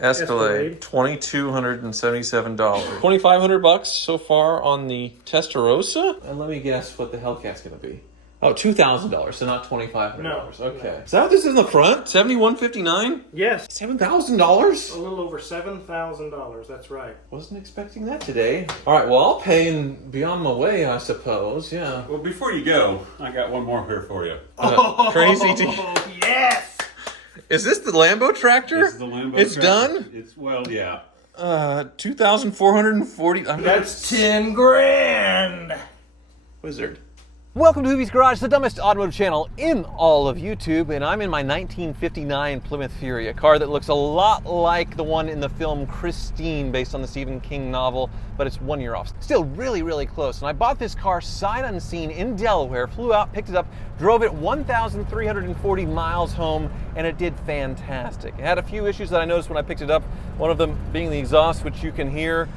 Escalade, $2,277. $2,500 so far on the Testarossa? And let me guess what the Hellcat's gonna be. Oh, $2,000, so not $2,500. No. Okay. Is that what this is in the front? $7,159? Yes. $7,000? A little over $7,000, that's right. Wasn't expecting that today. All right, well, I'll pay and be on my way, I suppose, yeah. Well, before you go, I got one more here for you. Crazy. Yes! Is this the Lambo tractor? This is the Lambo It's tractor. done? It's, well, yeah. 2,440. That's 10 grand! Wizard. Welcome to Hoovie's Garage, the dumbest automotive channel in all of YouTube, and I'm in my 1959 Plymouth Fury, a car that looks a lot like the one in the film Christine, based on the Stephen King novel, but it's 1 year off. Still really, really close. And I bought this car sight unseen in Delaware, flew out, picked it up, drove it 1,340 miles home, and it did fantastic. It had a few issues that I noticed when I picked it up, one of them being the exhaust, which you can hear.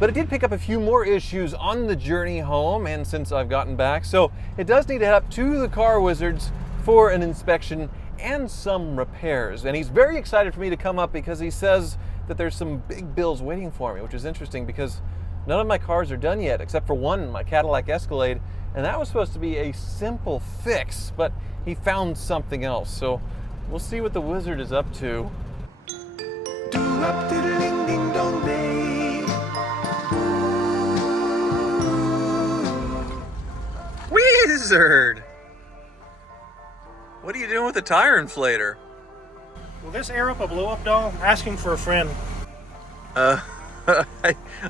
But it did pick up a few more issues on the journey home and since I've gotten back. So it does need to head up to the Car Wizards for an inspection and some repairs. And he's very excited for me to come up because he says that there's some big bills waiting for me, which is interesting because none of my cars are done yet, except for one, my Cadillac Escalade. And that was supposed to be a simple fix, but he found something else. So we'll see what the Wizard is up to. Wizard! What are you doing with the tire inflator? Will this air up a blow-up doll? Asking for a friend. I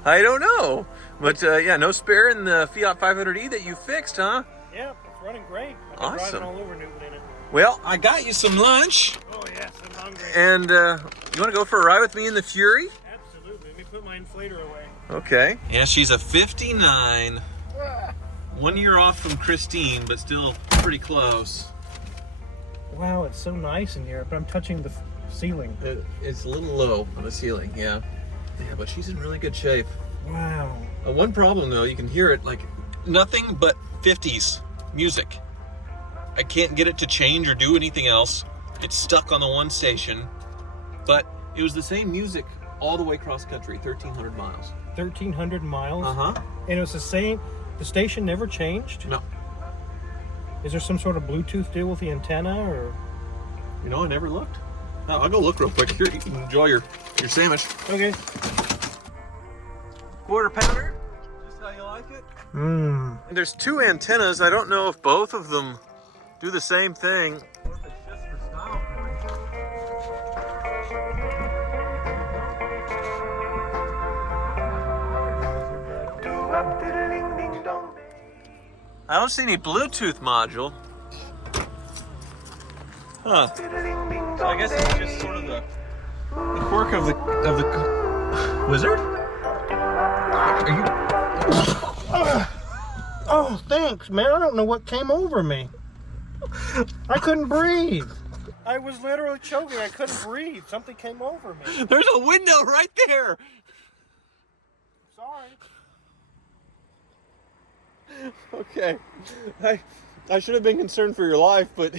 don't know. But yeah, no spare in the Fiat 500e that you fixed, huh? Yeah, it's running great. I've been Awesome. driving all over Newton in it. Well, I got you some lunch. Oh yes, I'm hungry. And you want to go for a ride with me in the Fury? Absolutely. Let me put my inflator away. Okay. Yeah, she's a 59. 1 year off from Christine, but still pretty close. Wow, it's so nice in here, but I'm touching the ceiling. It's a little low on the ceiling, yeah. Yeah, but she's in really good shape. Wow. One problem though, you can hear it like nothing but 50s music. I can't get it to change or do anything else. It's stuck on the one station, but it was the same music all the way across country, 1,300 miles. 1,300 miles? Uh-huh. And it was the same, the station never changed? No. Is there some sort of Bluetooth deal with the antenna, or? You know, I never looked. Oh, I'll go look real quick. Here, you can enjoy your sandwich. Okay. Quarter pounder, just how you like it. Mmm. There's two antennas. I don't know if both of them do the same thing. Or if it's just for style points. I don't see any Bluetooth module. Huh. So I guess it's just sort of the quirk of the Wizard? Are you? Oh, thanks, man. I don't know what came over me. I couldn't breathe. I was literally choking. I couldn't breathe. Something came over me. There's a window right there. Sorry. Okay. I should have been concerned for your life, but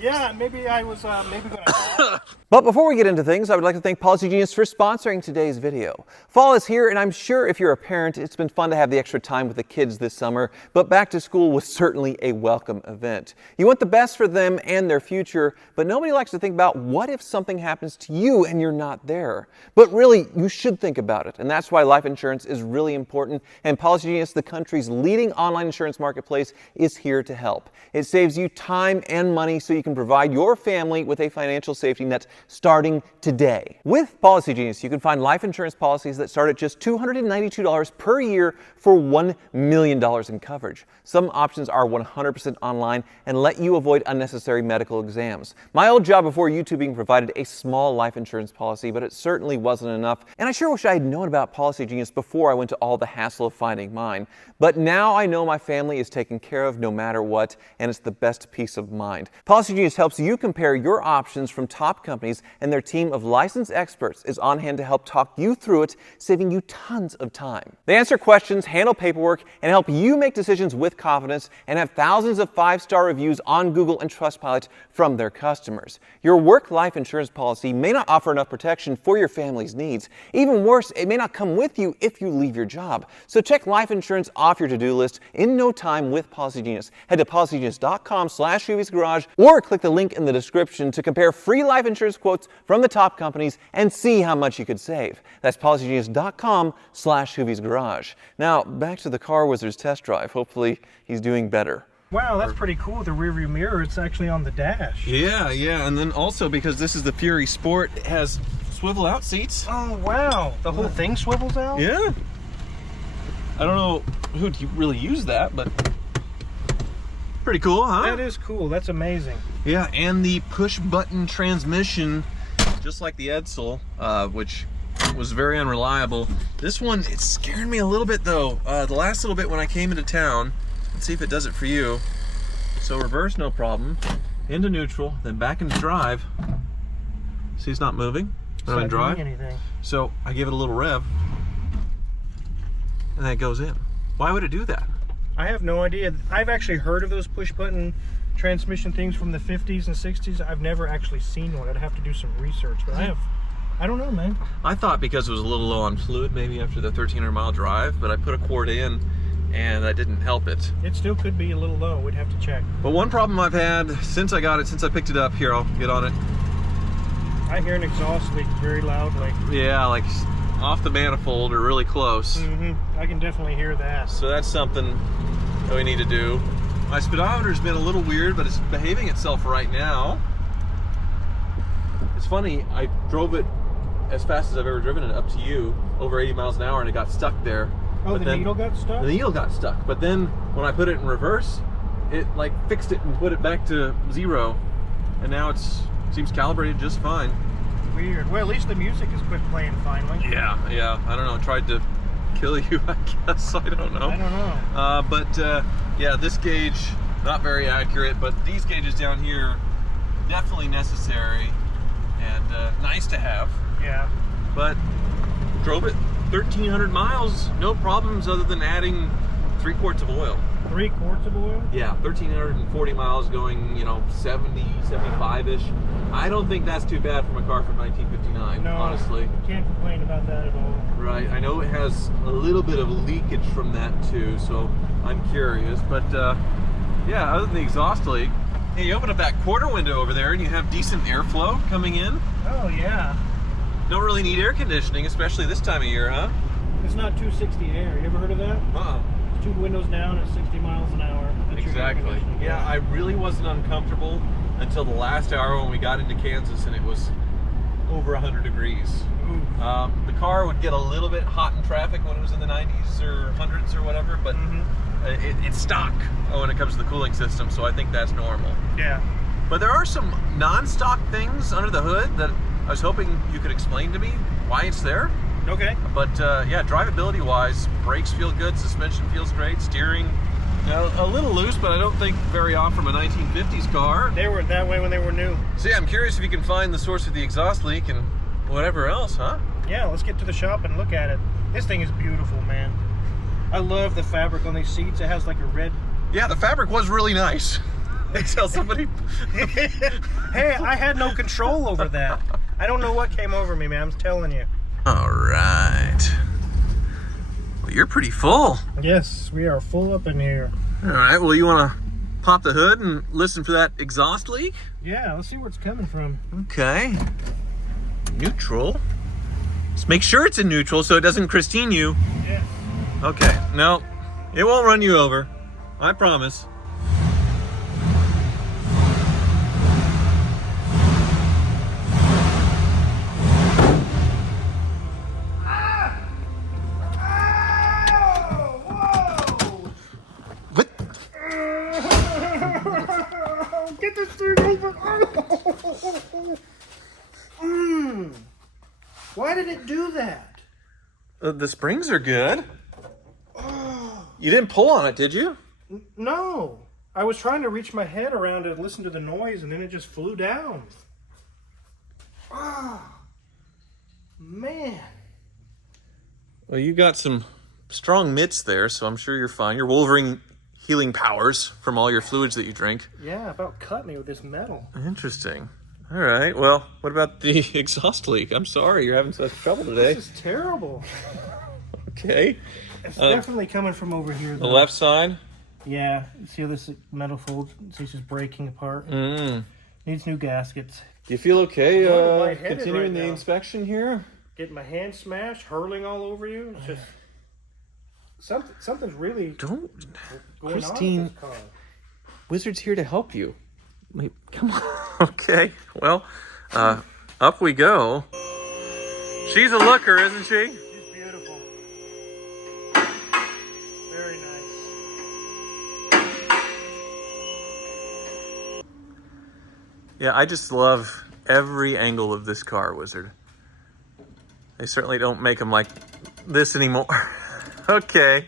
Yeah, maybe I was maybe gonna die. But before we get into things, I would like to thank Policygenius for sponsoring today's video. Fall is here, and I'm sure if you're a parent, it's been fun to have the extra time with the kids this summer, but back to school was certainly a welcome event. You want the best for them and their future, but nobody likes to think about what if something happens to you and you're not there. But really, you should think about it, and that's why life insurance is really important, and Policygenius, the country's leading online insurance marketplace, is here to help. It saves you time and money so you can provide your family with a financial safety net starting today. With Policygenius, you can find life insurance policies that start at just $292 per year for $1 million in coverage. Some options are 100% online and let you avoid unnecessary medical exams. My old job before YouTubing provided a small life insurance policy, but it certainly wasn't enough. And I sure wish I had known about Policygenius before I went to all the hassle of finding mine. But now I know my family is taken care of no matter what, and it's the best peace of mind. Policygenius helps you compare your options from top companies, and their team of licensed experts is on hand to help talk you through it, saving you tons of time. They answer questions, handle paperwork, and help you make decisions with confidence, and have thousands of 5-star reviews on Google and Trustpilot from their customers. Your work-life insurance policy may not offer enough protection for your family's needs. Even worse, it may not come with you if you leave your job. So check life insurance off your to-do list in no time with Policygenius. Head to policygenius.com/HooviesGarage or click the link in the description to compare free life insurance quotes from the top companies and see how much you could save. That's policygenius.com/HooviesGarage. Now, back to the Car Wizard's test drive. Hopefully, he's doing better. Wow, that's pretty cool. The rearview mirror, it's actually on the dash. Yeah, and then also because this is the Fury Sport, it has swivel out seats. Oh, wow. The whole thing swivels out? Yeah. I don't know who'd really use that, but pretty cool, huh? That is cool. That's amazing. Yeah, and the push-button transmission, just like the Edsel, which was very unreliable. This one, it's scaring me a little bit, though. The last little bit when I came into town, let's see if it does it for you. So reverse, no problem. Into neutral, then back into drive. See, it's not moving. It's I'm not in drive. doing anything. So I give it a little rev, and then it goes in. Why would it do that? I have no idea. I've actually heard of those push-button transmission things from the 50s and 60s. I've never actually seen one. I'd have to do some research, but I don't know, man. I thought because it was a little low on fluid, maybe after the 1,300-mile drive, but I put a quart in, and that didn't help it. It still could be a little low. We'd have to check. But one problem I've had since I got it, since I picked it up, here, I'll get on it. I hear an exhaust leak very loudly. Yeah, like off the manifold or really close. I can definitely hear that. So that's something that we need to do. My speedometer's been a little weird, but it's behaving itself right now. It's funny, I drove it as fast as I've ever driven it up to you, over 80 miles an hour, and it got stuck there. Oh, But the then needle got stuck? The needle got stuck, but then when I put it in reverse, it like fixed it and put it back to 0, and now it seems calibrated just fine. Weird. Well, at least the music has quit playing finally. Yeah. I don't know. Tried to kill you, I guess. I don't know. I don't know. But yeah, this gauge not very accurate, but these gauges down here definitely necessary and nice to have. Yeah. But drove it 1,300 miles, no problems other than adding 3 quarts of oil. 3 quarts of oil? Yeah, 1,340 miles going, 70, 75-ish. I don't think that's too bad from a car from 1959, No, honestly. Can't complain about that at all. Right, I know it has a little bit of leakage from that too, so I'm curious. But yeah, other than the exhaust leak, hey, you open up that quarter window over there and you have decent airflow coming in. Oh, yeah. Don't really need air conditioning, especially this time of year, huh? It's not 260 air. You ever heard of that? Uh-uh. It's 2 windows down at 60 miles an hour. That's your air Exactly. conditioning. Yeah, I really wasn't uncomfortable until the last hour when we got into Kansas and it was over 100 degrees. Ooh. The car would get a little bit hot in traffic when it was in the 90s or 100s or whatever, but it's stock when it comes to the cooling system, so I think that's normal. Yeah. But there are some non-stock things under the hood that I was hoping you could explain to me why it's there. Okay. But yeah, drivability wise, brakes feel good, suspension feels great, steering a little loose, but I don't think very off from a 1950s car. They were that way when they were new. So yeah, I'm curious if you can find the source of the exhaust leak and whatever else, huh? Yeah, let's get to the shop and look at it. This thing is beautiful, man. I love the fabric on these seats. It has like a red... Yeah, the fabric was really nice. Tell somebody. Hey, I had no control over that. I don't know what came over me, man. I'm telling you. All right. Well, you're pretty full. Yes, we are full up in here. All right, well, you want to pop the hood and listen for that exhaust leak? Yeah, let's see where it's coming from. Okay. Neutral. Just make sure it's in neutral so it doesn't Christine you. Yes. Okay, no, it won't run you over. I promise. What? Get this thing over. Why did it do that? The springs are good. You didn't pull on it, did you? No. I was trying to reach my head around to listen to the noise, and then it just flew down. Ah, man. Well, you got some strong mitts there, so I'm sure you're fine. Your Wolverine healing powers from all your fluids that you drink. Yeah, about cut me with this metal. Interesting. All right. Well, what about the exhaust leak? I'm sorry you're having such trouble today. This is terrible. Okay. It's definitely coming from over here, though. The left side? Yeah. See how this metal folds? See, it's just breaking apart. Needs new gaskets. Do you feel okay right continuing the now. inspection here? Getting my hand smashed, hurling all over you. It's just something's really Don't, going Christine. on with this car. Wizard's here to help you. Wait, come on. Okay. Well, up we go. She's a looker, isn't she? She's beautiful. Very nice. Yeah, I just love every angle of this car, Wizard. They certainly don't make them like this anymore. Okay.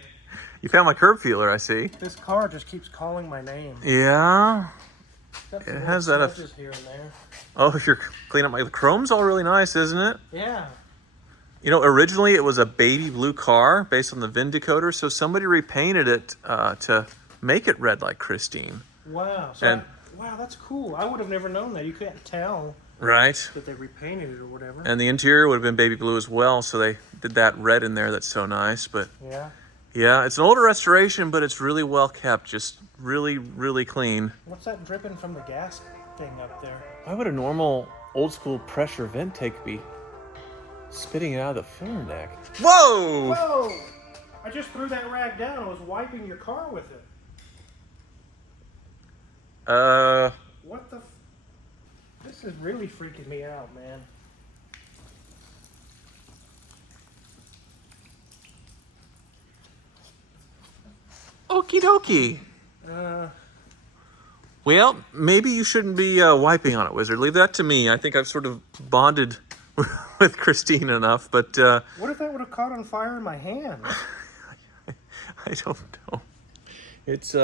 You found my curb feeler, I see. This car just keeps calling my name. Yeah. Got some It little has that smudges here and there. Oh, you're cleaning up the chrome's all really nice, isn't it? Yeah. You know, originally it was a baby blue car based on the VIN decoder, so somebody repainted it to make it red like Christine. Wow. Wow, that's cool. I would have never known that. You can't tell Right. that they repainted it or whatever. And the interior would have been baby blue as well, so they did that red in there. That's so nice. But Yeah. yeah, it's an older restoration, but it's really well kept. Just really, really clean. What's that dripping from the gas thing up there? Why would a normal old school pressure vent tank be spitting it out of the filler neck? Whoa! Whoa! I just threw that rag down. I was wiping your car with it. What the? This is really freaking me out, man. Okie dokie. Well, maybe you shouldn't be wiping on it, Wizard. Leave that to me. I think I've sort of bonded with Christine enough, but What if that would have caught on fire in my hand? I don't know. It's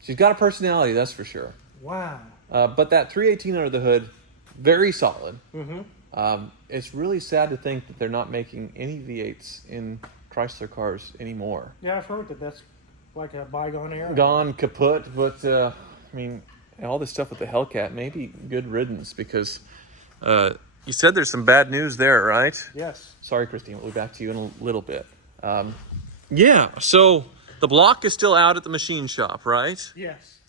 she's got a personality, that's for sure. Wow. But that 318 under the hood, very solid. Mm-hmm. It's really sad to think that they're not making any V8s in Chrysler cars anymore. Yeah, I've heard that that's like a bygone era. Gone kaput, but I mean, all this stuff with the Hellcat, maybe good riddance, because you said there's some bad news there, right? Yes. Sorry, Christine, we'll be back to you in a little bit. Yeah, so the block is still out at the machine shop, right? Yes.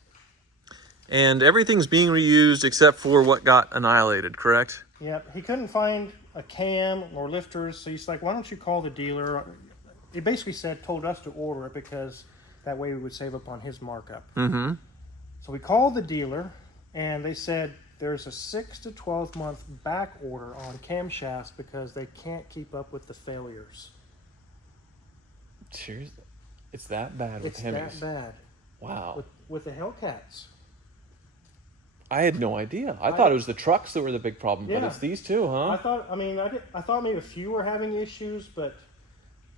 And everything's being reused except for what got annihilated, correct? Yep. He couldn't find a cam or lifters, so he's like, why don't you call the dealer? He basically told us to order it because that way we would save up on his markup. Mm-hmm. So we called the dealer, and they said there's a 6 to 12 month back order on camshafts because they can't keep up with the failures. Seriously? It's that bad with It's Hemis? that bad Wow. with the Hellcats. I had no idea. I thought it was the trucks that were the big problem, but Yeah. it's these two, huh? I thought maybe a few were having issues, but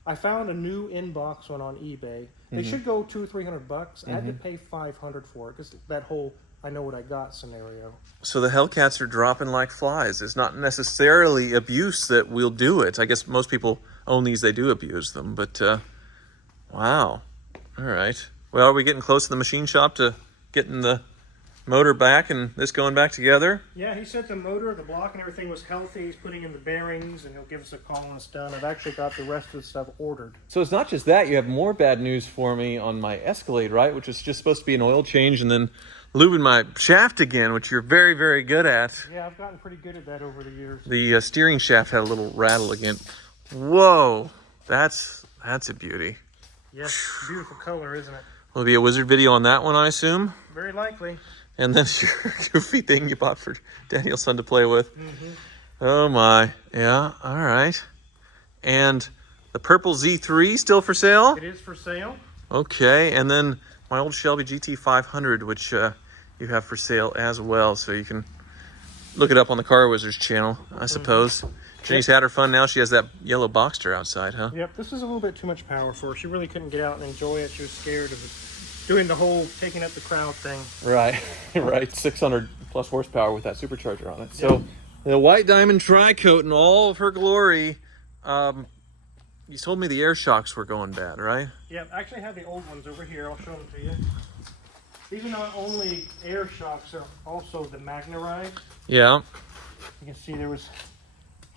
I found a new inbox one on eBay. They should go $200 or $300. I had to pay $500 for it because that whole I know what I got scenario. So the Hellcats are dropping like flies. It's not necessarily abuse that will do it. I guess most people own these, they do abuse them, but wow. All right. Well, are we getting close to the machine shop to getting the motor back and this going back together? Yeah, he said the motor, the block, and everything was healthy. He's putting in the bearings, and he'll give us a call when it's done. I've actually got the rest of the stuff ordered. So it's not just that. You have more bad news for me on my Escalade, right? Which is just supposed to be an oil change and then lubing my shaft again, which you're very, very good at. Yeah, I've gotten pretty good at that over the years. The steering shaft had a little rattle again. Whoa, that's a beauty. Yes, beautiful color, isn't it? Will be a Wizard video on that one, I assume. Very likely. And then your goofy thing you bought for Daniel's son to play with. Mm-hmm. Oh my, yeah, all right. And the purple Z3 still for sale? It is for sale. Okay, and then my old Shelby GT500, which you have for sale as well. So you can look it up on the Car Wizards channel, I suppose. Jenny's had her fun now. She has that yellow Boxster outside, huh? Yep, this is a little bit too much power for her. She really couldn't get out and enjoy it. She was scared of doing the whole taking up the crowd thing. Right, right. 600 plus horsepower with that supercharger on it. So the white diamond tri-coat in all of her glory. You told me the air shocks were going bad, right? Yeah, I actually have the old ones over here. I'll show them to you. These are not only air shocks, they're also the Magneride. Yeah. You can see there was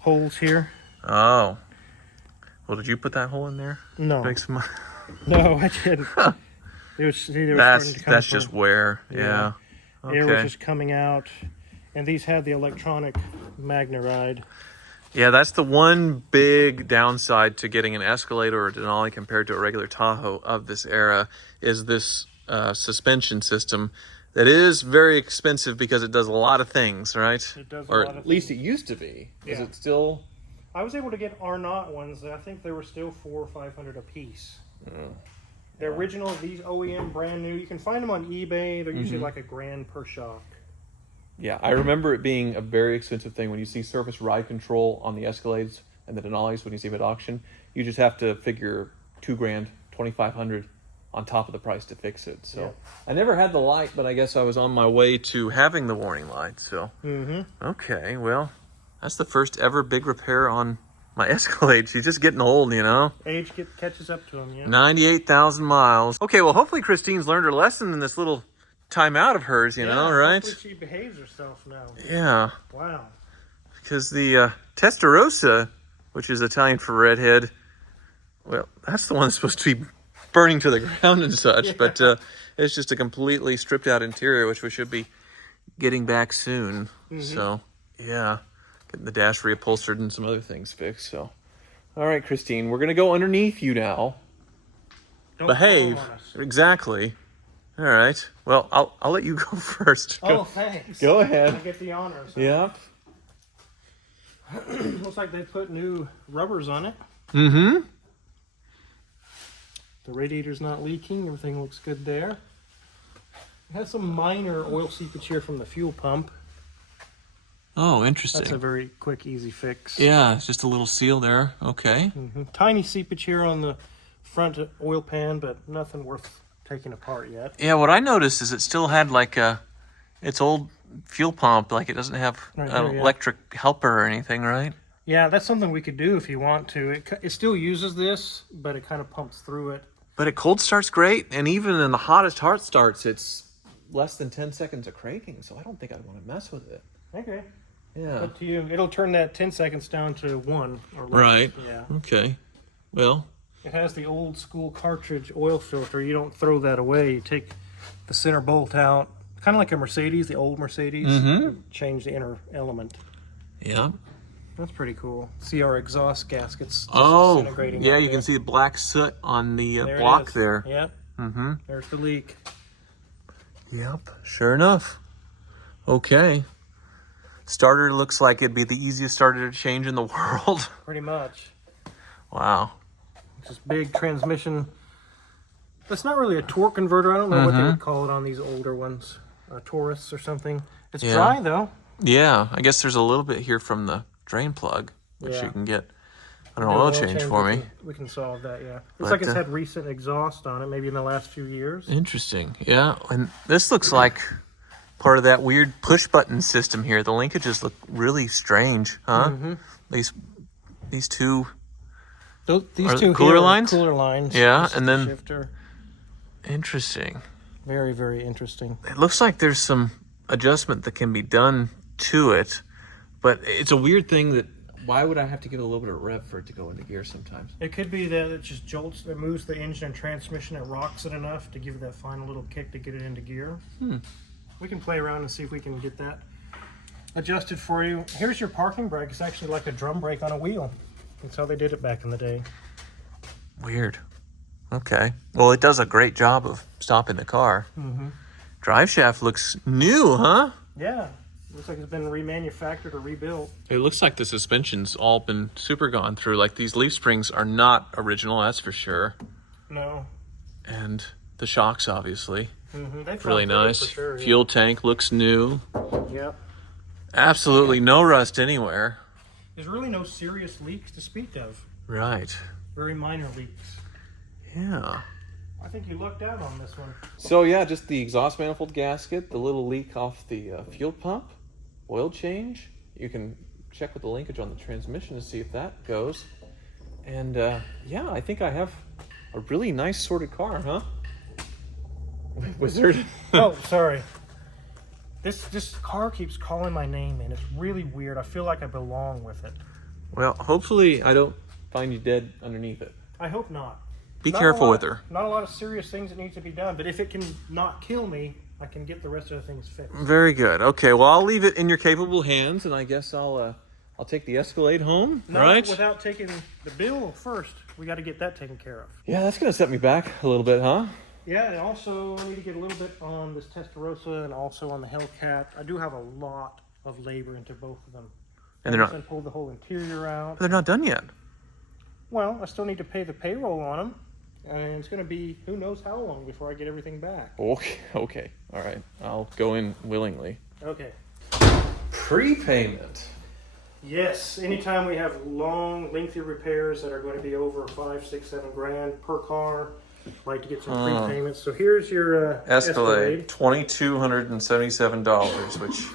holes here. Oh. Well, did you put that hole in there? No. Make some... No, I didn't. That's just wear. Yeah. Air was just coming out. And these had the electronic Magneride. Yeah, that's the one big downside to getting an Escalade or a Denali compared to a regular Tahoe of this era is this suspension system that is very expensive because it does a lot of things, right? It does or a lot of at least things. it used to be. Is Yeah. it still? I was able to get R0 ones. I think they were still $400 or $500 a piece. The original, these OEM brand new, you can find them on eBay. They're usually like $1,000 per shock. Yeah, I remember it being a very expensive thing when you see surface ride control on the Escalades and the Denali's when you see them at auction. You just have to figure $2,000, $2,500 on top of the price to fix it. So Yeah. I never had the light, but I guess I was on my way to having the warning light. So okay, well, that's the first ever big repair on my Escalade. She's just getting old, you know. Age catches up to them, yeah. 98,000 miles. Okay, well, hopefully Christine's learned her lesson in this little time out of hers, you know, right? Hopefully she behaves herself now. Yeah, Wow. because the Testarossa, which is Italian for redhead, well, that's the one that's supposed to be burning to the ground and such, but it's just a completely stripped out interior, which we should be getting back soon. So, yeah, getting the dash reupholstered and some other things fixed. So, all right, Christine, we're going to go underneath you now. Don't Behave. fall on us. Exactly. All right. Well, I'll let you go first. Oh, thanks. Go I ahead. get the honors. Yep. Looks like they put new rubbers on it. Mm-hmm. The radiator's not leaking. Everything looks good there. It has some minor oil seepage here from the fuel pump. Oh, interesting. That's a very quick, easy fix. Yeah, it's just a little seal there. Okay. Tiny seepage here on the front oil pan, but nothing worth taking apart yet. Yeah, what I noticed is it still had like its old fuel pump, like it doesn't have Right an here, yeah. electric helper or anything, right? Yeah, that's something we could do if you want to. It still uses this, but it kind of pumps through it. But it cold starts great, and even in the hottest hard starts, it's less than 10 seconds of cranking, so I don't think I'd want to mess with it. Okay. Yeah. Up to you. It'll turn that 10 seconds down to 1 or less. Right. Yeah. Okay. Well, It has the old school cartridge oil filter. You don't throw that away. You take the center bolt out, kind of like a Mercedes, the old Mercedes. Change the inner element. yeah. That's pretty cool. See our exhaust gaskets just Oh, disintegrating yeah, up you there. can see the black soot on the There it block is. there. Yep. Mm-hmm. There's the leak. Yep, sure enough. Okay. Starter looks like it'd be the easiest starter to change in the world. Pretty much. Wow. It's this big transmission. That's not really a torque converter. I don't know what they would call it on these older ones. Taurus or something. It's Yeah. dry though. Yeah, I guess there's a little bit here from the drain plug, which Yeah. you can get an oil change for me. We can solve that, yeah. Looks But, like it's had recent exhaust on it, maybe in the last few years. Interesting. Yeah, and this looks like part of that weird push button system here. The linkages look really strange, huh? These two. These Are two cooler here are lines? Cooler lines. Yeah, This is and the then- shifter. Interesting. Very, very interesting. It looks like there's some adjustment that can be done to it, but it's a weird thing that why would I have to give it a little bit of rev for it to go into gear sometimes? It could be that it just jolts, it moves the engine and transmission, it rocks it enough to give it that final little kick to get it into gear. We can play around and see if we can get that adjusted for you. Here's your parking brake. It's actually like a drum brake on a wheel. That's how they did it back in the day. Weird. Okay. Well, it does a great job of stopping the car. Drive shaft looks new, huh? Yeah. Looks like it's been remanufactured or rebuilt. It looks like the suspension's all been super gone through. Like these leaf springs are not original, that's for sure. No. And the shocks, obviously, They've really gone through it nice. For sure, yeah. Fuel tank looks new. Yep. Absolutely no rust anywhere. There's really no serious leaks to speak of. Right. Very minor leaks. Yeah. I think you lucked out on this one. So yeah, just the exhaust manifold gasket, the little leak off the fuel pump, oil change. You can check with the linkage on the transmission to see if that goes. And yeah, I think I have a really nice sorted car, huh? Wizard. Oh, sorry. This car keeps calling my name in. It's really weird. I feel like I belong with it. Well, hopefully I don't find you dead underneath it. I hope not. Be Not careful a lot- with her. Not a lot of serious things that need to be done, but if it can not kill me, I can get the rest of the things fixed. Very good. Okay, well I'll leave it in your capable hands, and I guess I'll take the Escalade home, Not right? without taking the bill first. We got to get that taken care of. Yeah, that's gonna set me back a little bit, huh? Yeah, and also I need to get a little bit on this Testarossa and also on the Hellcat. I do have a lot of labor into both of them. And they're not. I pulled the whole interior out. But they're not done yet. Well, I still need to pay the payroll on them, and it's going to be who knows how long before I get everything back. Okay, all right. I'll go in willingly. Okay. Prepayment. Yes, anytime we have long, lengthy repairs that are going to be over 5, 6, 7 grand per car, I like to get some prepayments. So here's your Escalade, $2,277, which,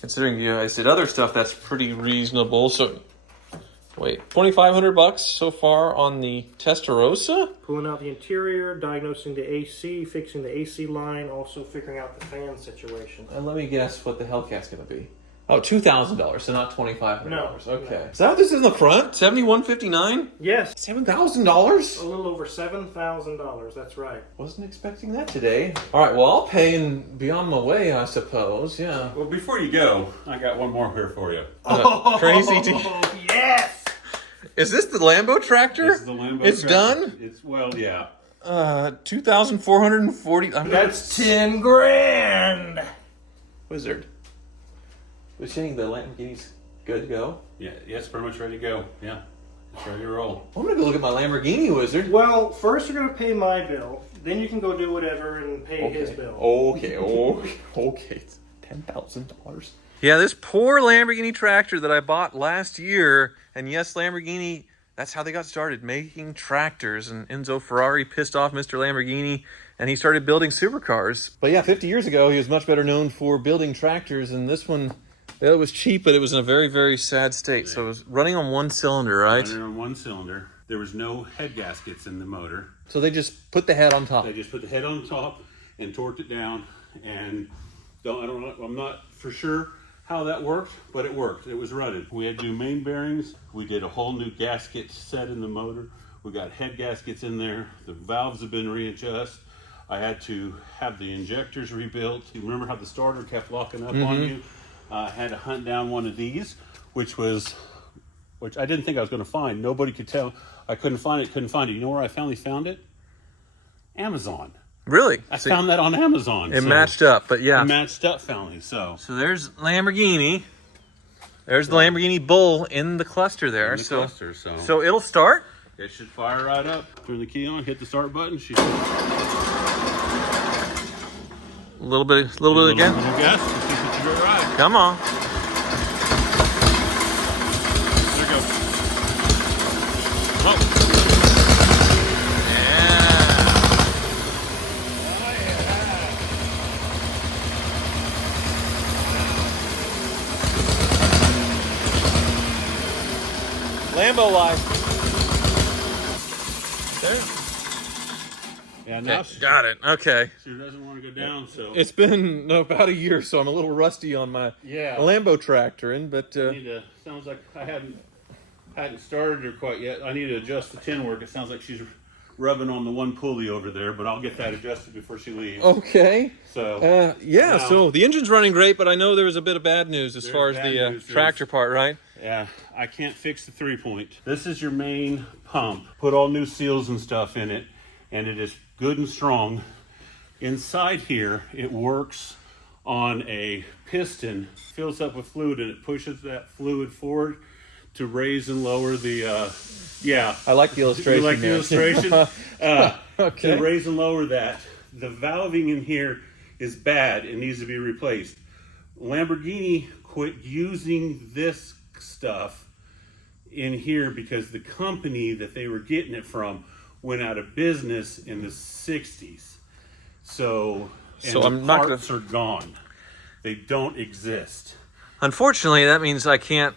considering you guys did other stuff, that's pretty reasonable. So, wait, $2,500 so far on the Testarossa? Pulling out the interior, diagnosing the AC, fixing the AC line, also figuring out the fan situation. And let me guess what the Hellcat's going to be. Oh, $2,000, so not $2,500. No, Okay. no. Is that what this is in the front? $7,159? Yes, $7,000? a little over $7,000. That's right. Wasn't expecting that today. All right, well, I'll pay and be on my way, I suppose. Yeah. Well, before you go, I got one more here for you. Crazy. Oh, yes! Is this the Lambo tractor? This is the Lambo It's tractor. done? It's, well, yeah. 2,440. That's 10 grand! Wizard. Was saying the Lamborghini's good to go? Yeah, it's pretty much ready to go. Yeah, it's ready to roll. I'm gonna go look at my Lamborghini, Wizard. Well, first you're going to pay my bill, then you can go do whatever and pay his bill. Okay. It's $10,000. Yeah, this poor Lamborghini tractor that I bought last year, and yes, Lamborghini, that's how they got started, making tractors, and Enzo Ferrari pissed off Mr. Lamborghini, and he started building supercars. But yeah, 50 years ago, he was much better known for building tractors, and this one, it was cheap, but it was in a very, very sad state. So it was running on one cylinder, right? Running on one cylinder. There was no head gaskets in the motor. So they just put the head on top. They just put the head on top and torqued it down. And I'm not for sure how that worked, but it worked. It was running. We had new main bearings. We did a whole new gasket set in the motor. We got head gaskets in there. The valves have been readjusted. I had to have the injectors rebuilt. You remember how the starter kept locking up on you? I had to hunt down one of these, which I didn't think I was going to find. Nobody could tell. I couldn't find it. You know where I finally found it? Amazon. Really? I found that on Amazon. It matched up, but yeah. It matched up finally. So there's Lamborghini. There's the Lamborghini Bull in the cluster there. in the cluster, so So it'll start. it should fire right up. Turn the key on, hit the start button. She A little bit again. Little gas. Let's see if it's a good ride. Come on. There you go. Yeah. Lambo life. Yeah, now Got it. Okay. she doesn't want to go down, so It's been about a year, so I'm a little rusty on my yeah. Lambo tractoring, but Sounds like I hadn't started her quite yet. I need to adjust the tin work. It sounds like she's rubbing on the one pulley over there, but I'll get that adjusted before she leaves. okay. So Yeah, now- so the engine's running great, but I know there was a bit of bad news as There's far as bad the news. tractor part, right? yeah, I can't fix the 3-point. This is your main pump. Put all new seals and stuff in it, and it is good and strong. Inside here, it works on a piston, fills up with fluid, and it pushes that fluid forward to raise and lower the, yeah. I like the illustration. You like the there. illustration? Okay. To raise and lower that. The valving in here is bad. It needs to be replaced. Lamborghini quit using this stuff in here because the company that they were getting it from went out of business in the 60s. So So the I'm not gonna- parts are gone. They don't exist. Unfortunately, that means I can't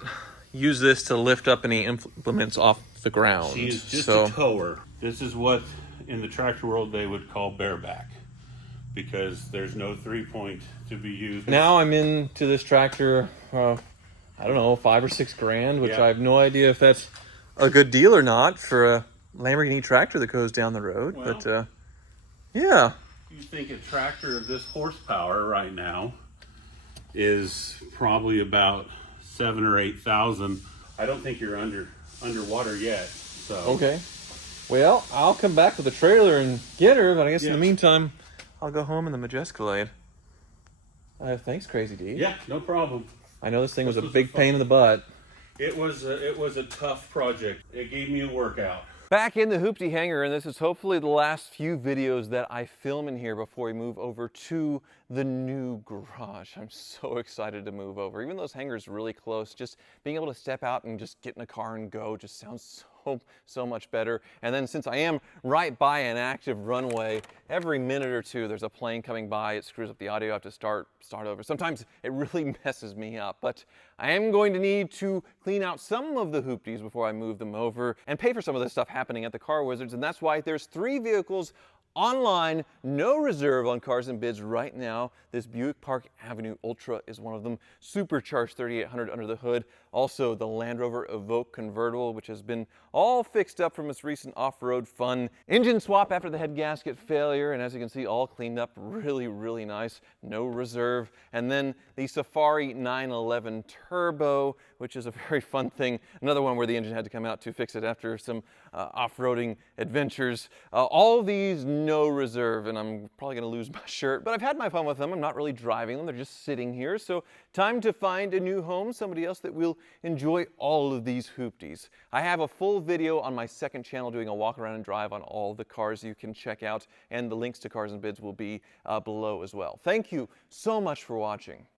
use this to lift up any implements off the ground. She's just so a tower. This is what in the tractor world they would call bareback, because there's no 3-point to be used. now I'm into this tractor, I don't know, $5 or $6 grand, which Yeah. I have no idea if that's a good deal or not for a Lamborghini tractor that goes down the road. Well, but yeah, you think a tractor of this horsepower right now is probably about 7,000 or 8,000. I don't think you're underwater yet. So okay. Well, I'll come back with a trailer and get her, but I guess in Yeah. the meantime, I'll go home in the Majescolade. Thanks, Crazy D. yeah, no problem. I know this thing was a This was big fun. pain in the butt. It was a tough project. It gave me a workout. Back in the hoopty hangar, and this is hopefully the last few videos that I film in here before we move over to the new garage. I'm so excited to move over. Even though this hangar is really close, just being able to step out and just get in a car and go just sounds so much better. And then since I am right by an active runway, every minute or two there's a plane coming by, it screws up the audio, I have to start over. Sometimes it really messes me up, but I am going to need to clean out some of the hoopties before I move them over and pay for some of this stuff happening at the Car Wizards, and that's why there's 3 vehicles online, no reserve on Cars and Bids right now. This Buick Park Avenue Ultra is one of them. Supercharged 3800 under the hood. Also the Land Rover Evoque convertible, which has been all fixed up from its recent off-road fun. Engine swap after the head gasket failure, and as you can see, all cleaned up really nice. No reserve. And then the Safari 911 Turbo, which is a very fun thing. Another one where the engine had to come out to fix it after some off-roading adventures. All of these no reserve, and I'm probably gonna lose my shirt, but I've had my fun with them. I'm not really driving them, they're just sitting here. So time to find a new home, somebody else that will enjoy all of these hoopties. I have a full video on my second channel doing a walk around and drive on all the cars you can check out, and the links to Cars and Bids will be below as well. Thank you so much for watching.